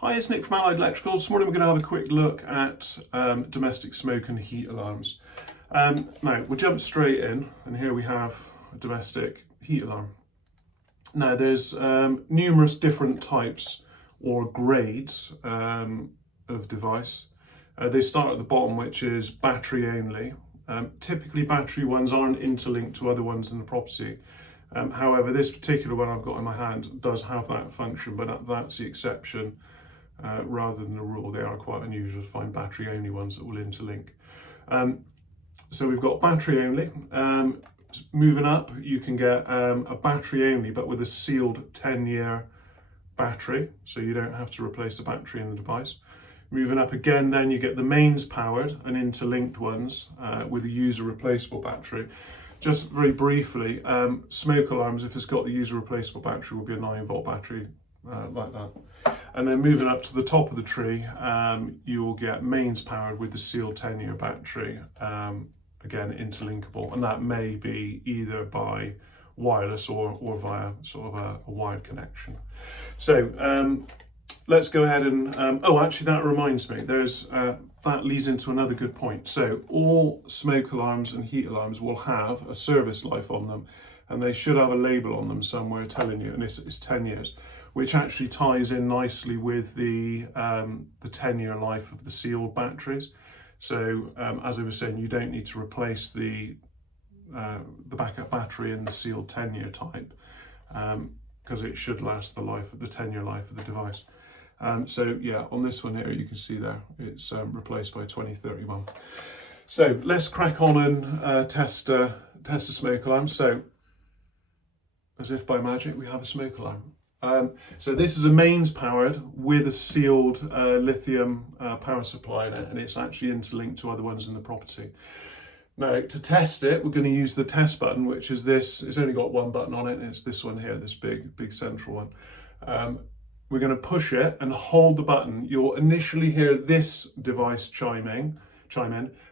Hi, it's Nick from Allied Electrical. This morning we're going to have a quick look at domestic smoke and heat alarms. Now, we'll jump straight in, and here we have a domestic heat alarm. Now, there's numerous different types or grades of device. They start at the bottom, which is battery only. Typically, battery ones aren't interlinked to other ones in the property. However, this particular one I've got in my hand does have that function, but that's the exception. Rather than the rule. They are quite unusual to find battery only ones that will interlink. So we've got battery only. Moving up, you can get a battery only but with a sealed 10-year battery, so you don't have to replace the battery in the device. Moving up again, then you get the mains powered and interlinked ones with a user replaceable battery. Just very briefly, smoke alarms, if it's got the user replaceable battery, will be a 9-volt battery like that. And then moving up to the top of the tree, you will get mains powered with the sealed 10-year battery, again interlinkable, and that may be either by wireless or via sort of a wired connection. So let's go ahead and, oh actually that reminds me, that leads into another good point. So all smoke alarms and heat alarms will have a service life on them, and they should have a label on them somewhere telling you, and it's 10 years. Which actually ties in nicely with the 10-year life of the sealed batteries. So as I was saying, you don't need to replace the backup battery in the sealed 10-year type because it should last the 10-year life of the device. So yeah, on this one here, you can see there, it's replaced by 2031. So let's crack on and test a smoke alarm. So as if by magic, we have a smoke alarm. So this is a mains powered with a sealed lithium power supply in it, and it's actually interlinked to other ones in the property. Now to test it, we're going to use the test button, which is this. It's only got one button on it, and it's this one here, this big central one. We're going to push it and hold the button. You'll initially hear this device chime in,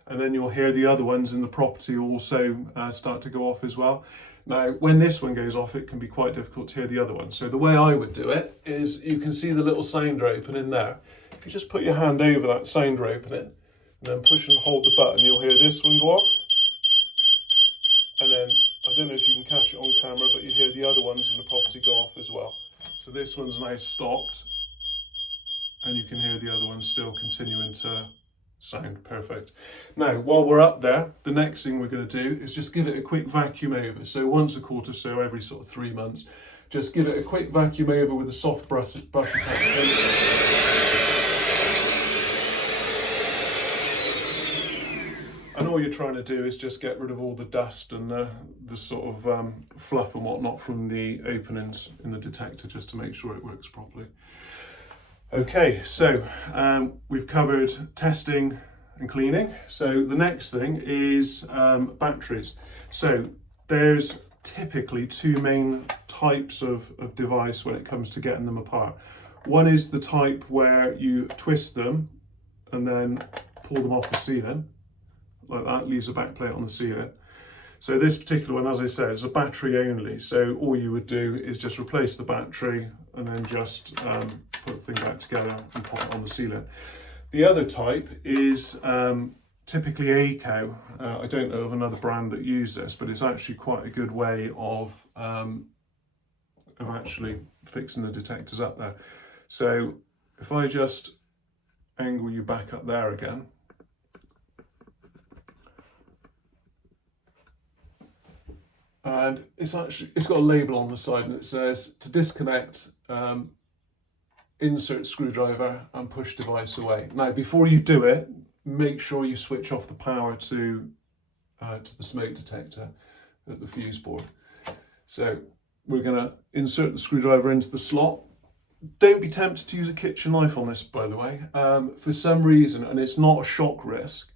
and then you'll hear the other ones in the property also start to go off as well. Now, when this one goes off, it can be quite difficult to hear the other one. So the way I would do it is you can see the little sounder opening there. If you just put your hand over that sounder opening and then push and hold the button, you'll hear this one go off. And then, I don't know if you can catch it on camera, but you hear the other ones in the property go off as well. So this one's now stopped, and you can hear the other ones still continuing to sound perfect. Now, while we're up there, the next thing we're going to do is just give it a quick vacuum over. So once a quarter, so every sort of 3 months, just give it a quick vacuum over with a soft brush attachment. And all you're trying to do is just get rid of all the dust and the sort of fluff and whatnot from the openings in the detector, just to make sure it works properly. Okay, so we've covered testing and cleaning. So the next thing is batteries. So there's typically two main types of device when it comes to getting them apart. One is the type where you twist them and then pull them off the ceiling, like that, leaves a back plate on the ceiling. So this particular one, as I said, is a battery only. So all you would do is just replace the battery and then just put the thing back together and pop it on the ceiling. The other type is typically ACO. I don't know of another brand that use this, but it's actually quite a good way of actually fixing the detectors up there. So if I just angle you back up there again, and it's got a label on the side, and it says to disconnect, insert screwdriver and push device away. Now, before you do it, make sure you switch off the power to the smoke detector at the fuse board. So we're going to insert the screwdriver into the slot. Don't be tempted to use a kitchen knife on this, by the way. For some reason, and it's not a shock risk,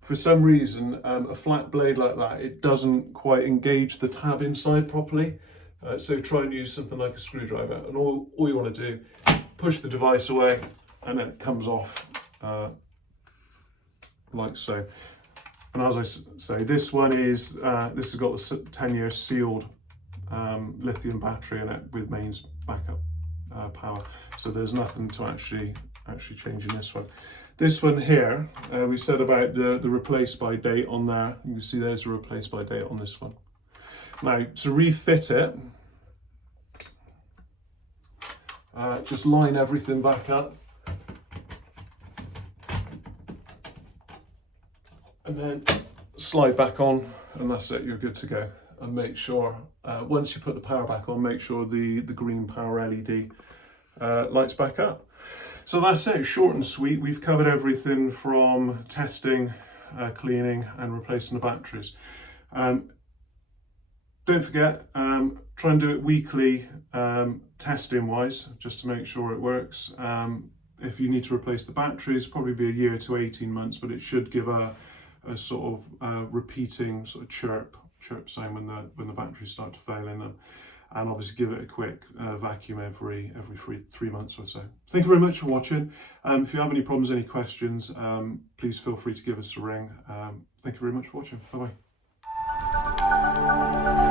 for some reason, a flat blade like that, it doesn't quite engage the tab inside properly. So try and use something like a screwdriver. And all you want to do, push the device away, and then it comes off like so. And as I say, this one is, this has got a 10-year sealed lithium battery in it with mains backup. power. So there's nothing to actually change in this one. This one here, we said about the replace by date on there. You can see there's a replace by date on this one. Now, to refit it, just line everything back up. And then slide back on, and that's it, you're good to go. And make sure, once you put the power back on, make sure the green power LED lights back up. So that's it, short and sweet. We've covered everything from testing, cleaning and replacing the batteries. Don't forget, try and do it weekly, testing wise, just to make sure it works. If you need to replace the batteries, probably be a year to 18 months, but it should give a sort of repeating sort of chirp sound when the batteries start to fail in them. And obviously give it a quick vacuum every 3 months or so. Thank you very much for watching. If you have any problems, any questions, please feel free to give us a ring. Thank you very much for watching. Bye bye.